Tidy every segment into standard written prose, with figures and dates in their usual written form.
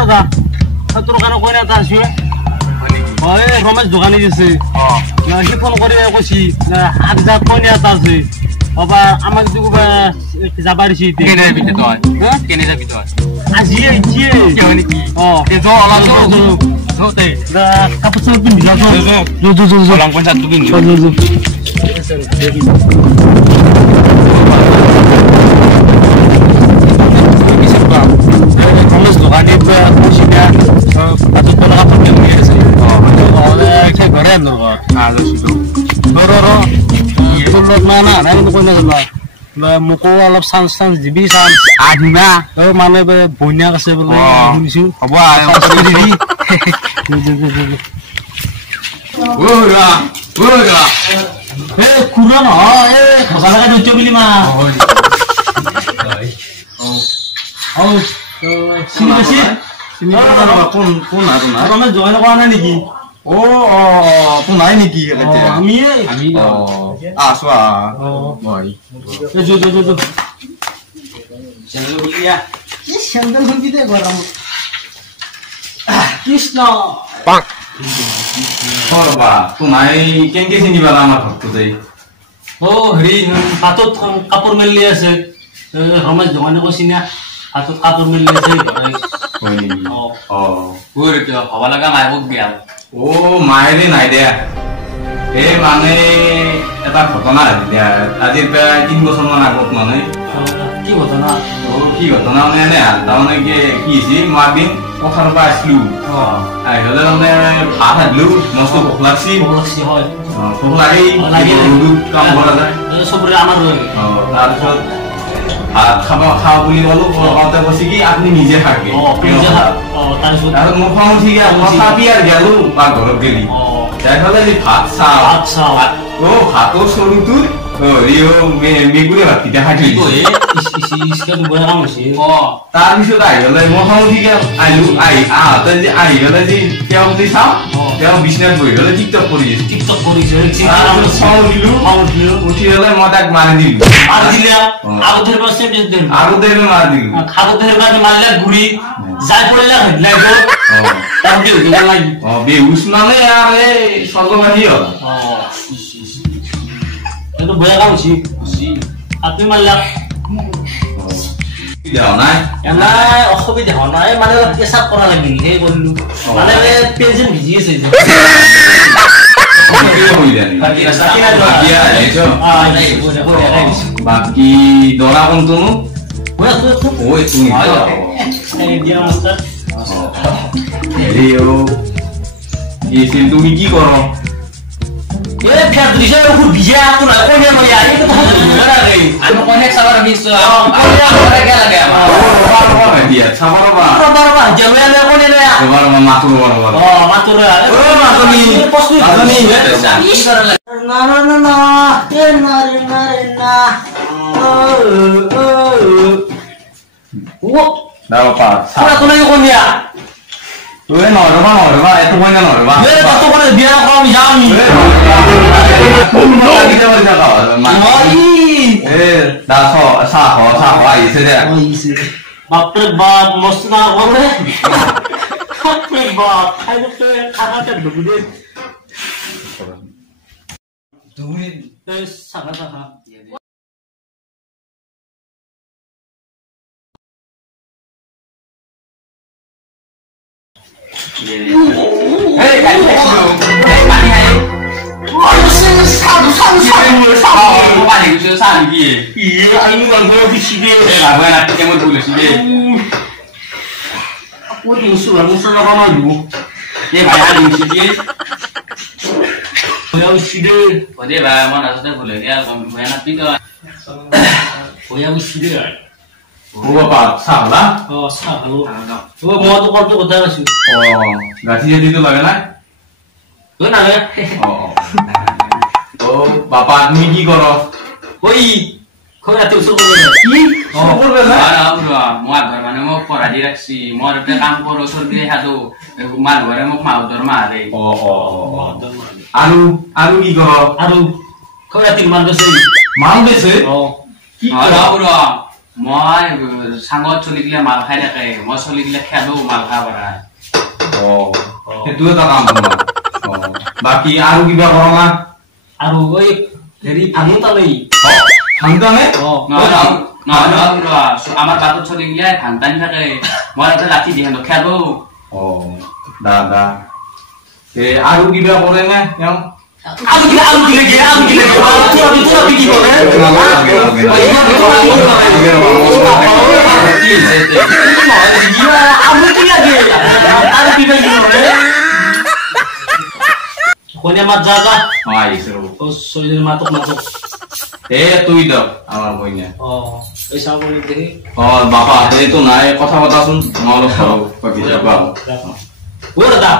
দাদা তোৰ কাৰণে কৈ এটা আছো ৰমেশ দোকানী দিছে সি ফোন কৰি কৈছি 8,000 কৈ এটা আছে বাবা আমাক কিবা যাবা দিছে কেনে যাবি তই কেনে যাবি তই আজি আহিছে নেকি কাপোৰ চাপোৰ পিন্ধি যাওঁ লাং পঞ্চায়তটো পিন্ধি ৰমেশ দোকানী কৈছিলা কাপোৰ পিন্ধি আছে ঘৰে মোকো অলপ চান্স দিবি চান্স আহিবা মানে বন্যাক আছে বোলে শুনিছো হ'ব খুৰা নহয় ভগা লগা দৈত্য বুলি মা ৰমেশ জইন কৰা নাই নেকি তো নাই নেকি আমি আছো কৃষ্ণ তো নাই কেনেকে চিনি পালা আমাৰ ঘৰটোতে হেৰি হাতত কাপোৰ মেলি আছে ৰমেশ জমানে কৈছি না হাতত কাপোৰ মেলি আছে হব লগা মায়েকক বিয়া মায়েৰে নাই দিয়া এই মানে এটা ঘটনা আজিৰ প্ৰায় 3 বছৰমান আগত মানে কি ঘটনা মানে এনে তাৰমানে কি হৈছে মই দিন পথাৰৰ পৰা আহিছিলো আহিলে মানে ভাত আহিলো মস্ত ভোক লাগছি ভোক লাগি কাম কৰা যায় চবৰে আমাৰ তাৰপিছত ভাত খাওঁ বুলি ক'লো কওঁতে কৈছে কি আপুনি নিজে থাকে তাৰপিছত মোক খং উঠি চাপি আৰু গেলো পাকঘৰত গেলি যাই ফেলে ভাত চাওঁ ভাতৰ চৰুটোত মেগুৰে ভাতকেইটা খাই থৈ তাৰপিছত আহি পেলাই মই খং উঠি আহিলো আহোঁতে যে আহি পেলাই যে তেওঁ যদি চাওঁ তেওঁ বিচনাত বহি পেলাই টিকটক কৰিছে উঠি পেলাই মই তাক মাৰি দিলো আগতে মাৰি দিলো বেহুচ মানে স্বৰ্গবাসী হ'ল বয়া কাম আপনি মাৰলাম অসুবিধা হোৱা নাই মানে অলপ পেচাব কৰা লাগিল সেই কৰিলো মানে পেঞ্চিল ভিজি আছে বাকি দৰা কোনটো তুমি কি কৰ বাপরে বাপ মস্ত না করে বাপরে বাপ খাইতে খানাটা ঢুকে দূরে সাদা সাদা এই পানি খাই পানি কিছু সারি দিয়ে আমি বলবো দিছিবে লাগবে না কেমন বলেছিবে ও দিছু আমি সব না লু এই ভাই আনি দিছিবে ওয়া উছিদে ওদে ভাই মন আসতে বলে গিয়া কম ভাই না তুই তো ওয়া উছিদে ও বাবা সালা ও সালো ও মদ করতে কথা আছে ও গাছি দিতে লাগে না তো না ও বাবা তুমি কি করো ওই খোরা তো সব বলে কি ও বলবে না মই ঘর মানে মই পড়া দি রাখছি মোর একটা কাম করো সরবিরে হাদো মাল ঘরে মোক মাও দর মারে ও আলু কি করো আলু খোরা তিন মান দেছে মান দেছে ও কি করো মই সাংগত চলি গিলা মাল খাই থাকে মই চলি গিলা খেলো মাল খা পাৰা সেইটো এটা কাম তোমাৰ বাকি আৰু কিবা কৰা না আৰু ওই হেৰি ভাঙতা নাই ভাঙতা নে আমাৰ বাটত চলি গিলা ভাঙতানি থাকে মই এটা ৰাতি দিহে খেলো দাদা আৰু কিবা কৰে নে তেওঁ আৰু কি কৰে কোনে মাত যা আইছো ও সৈদের মাতক তুই দাও আমার বইনে এই সামনে দেখি বাবা এই তো নাই কথা বতাছুন নল খাও বাকি যাবা ও দাদা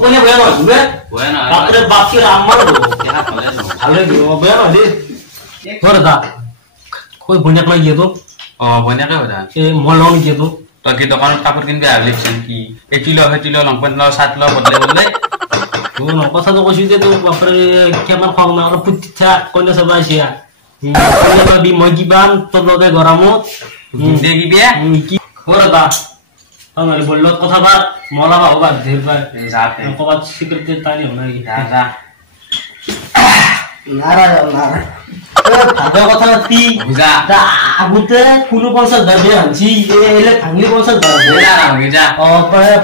কোনে বয়া নয় শুনবে বয়া নয় বাপরে বাপকে আমার কেনা ফলে ভালো বয়া নয় দে ও দাদা কই বন্যাক লাগি তো বন্যাকে হদা এ মলন কি তো তো কি দোকানত কাপড় কিনবে আগলিছেন কি একিলো হেতিলো লংপেন্ট ল সাত ল বদলে no কথা তো কইছি যে তো বাপরে কেমন খাও না আর পুত্তা কইনা সব আসিয়া কইনা দি মজিবান তো লগে গরামত দেখি বিয়া কি ওরা দা আমার বললো কথা বার মলা বাবা দেবা যাতে কবাত সিক্রেট তানি হনা কি দাদা নারা ভাবে কথা তি বুঝা আগুতে কোনো পয়সা দাবি আনছি এলে ভাঙলি পয়সা দাবি বুঝা না বুঝা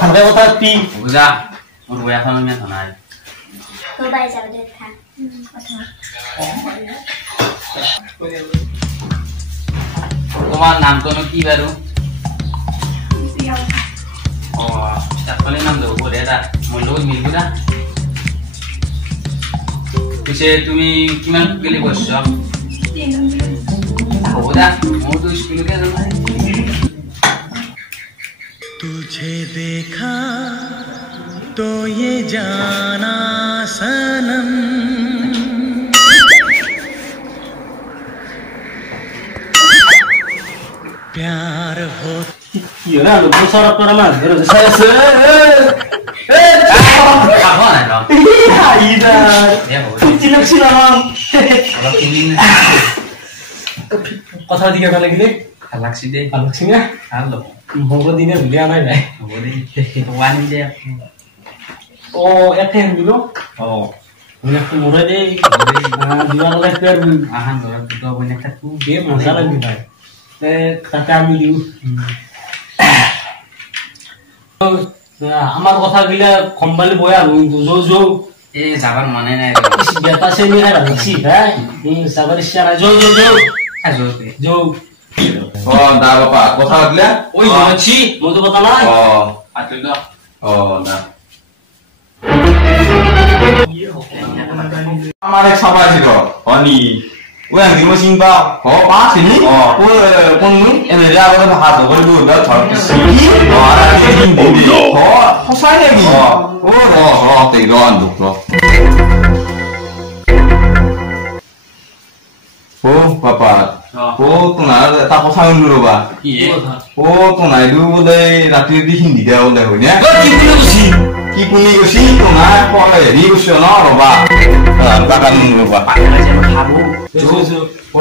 ভাবে কথা তি বুঝা মোর বয়া খানো মে নাই তো বাই যাও দেখা তোমার নাম তো কি বারু তাহলে নাম দেবো বলে এটা মূল্য মিলবো না পিছে তুমি কিমান গেলি বসছ হ'ব দা মই তো স্কুলকে যাম तुझे देखा तो ये जाना सनम प्यार हो Kira lu besar apa nama? Saya apa নাই ৰ Iya, Ida. Ya, হ'ব Cilok silam. অলপ কিনিন কথা দিকে ভালো লাগিলে ভাল লাগছি দে ভালো লাগছে না ভাল ল ভঙ্গ দিনে ভুলিয়া নাই ভাই হ'ব দে ওয়ান দে ও এতে দিল মনে একটা মোরে দে দিবা লাগতে আর আহান ধর দুটো বনে থাকু দিয়ে মজা লাগবে ভাই টাকা আমি দিও আমার কথা গিলা কম্বালি বয়া জো জো এ যাবার মনে নাই বেটা সে নিয়ে রাখছি ভাই সাবার ইশারা জো জো জো আজোতে জো দা বাবা কথা বললা ওই যাচ্ছি মতো কথা না আতল দা দা আমার এক সভা ছিল অনি ওই আমি মসিন বা পা সিনি ওই কোন এনে যা বলে হাত ধরে দুধ দাও ছড়তে সিনি আর দিন দিন হসাই নাকি ও র তেই র আন্দুক র ও বাবা ও তোমার তা কথা শুনলো রবা ও তোমার দু বলে রাতে দি হিন্দি দেওয়া বলে হয় না কি কোনি গছি তোমার পরে হেৰি গছ ন ৰবা কাকা নুন ৰবা খাবো জো জো ও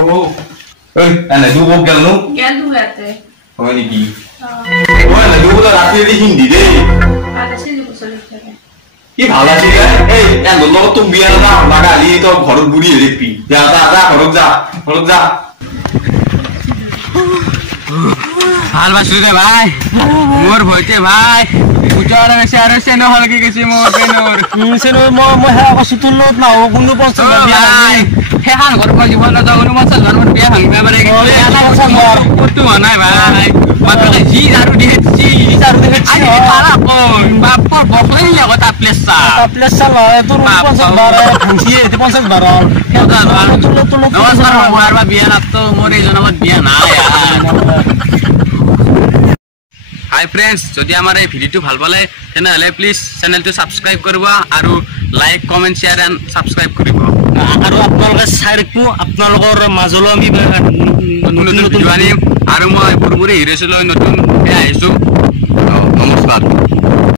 এই এনে দু বক গেল নো গেল দুলাতে হয় নেকি ও এনে দু বলে ৰাতি দি হিন্দি দে ভালো ছিল কুশলিতে কি ভাল আছিল এই এন লগত তুমি বিয়া না লাগালি তো ঘৰত বুঢ়ী হেৰিপি যা যা যা ঘৰত যা ভাল বাসু দে ভাই মোর ভইতে ভাই উজার আছে আর সেনো হলকি গেছি মোর বেনর সেনো মই হা কসুতুলত না ও গুনো পছন্দ ভাই হে হান ঘর কই জীবন না গুনো মছ ঘর মত বিয়া ভাঙবে পারে গেছে আনা কথা মোর কত নাই ভাই মাত্র জি দারু দিছি আই পারা কোন বাপর বকলাই লাগত প্লেসা লয় তোর 50 ভাঙছিয়ে 50 বার নমস্কার মারবা বিয়া না তো মোর এই জনমত বিয়া না হাই ফ্রেন্ডস যদি আমার এই ভিডিওটো ভাল পালে তেনে প্লিজ চ্যানেলটো সাবস্ক্রাইব করবা আর like comment share and subscribe কৰিব আৰু আপোনালোকে চাই ৰাখিব আপোনালোকৰ মাজলৈ আমি নতুন ভিডিও আনিম আৰু মই বুৰবুৰি হিৰোলৈ নতুন আহিছো নমস্কাৰ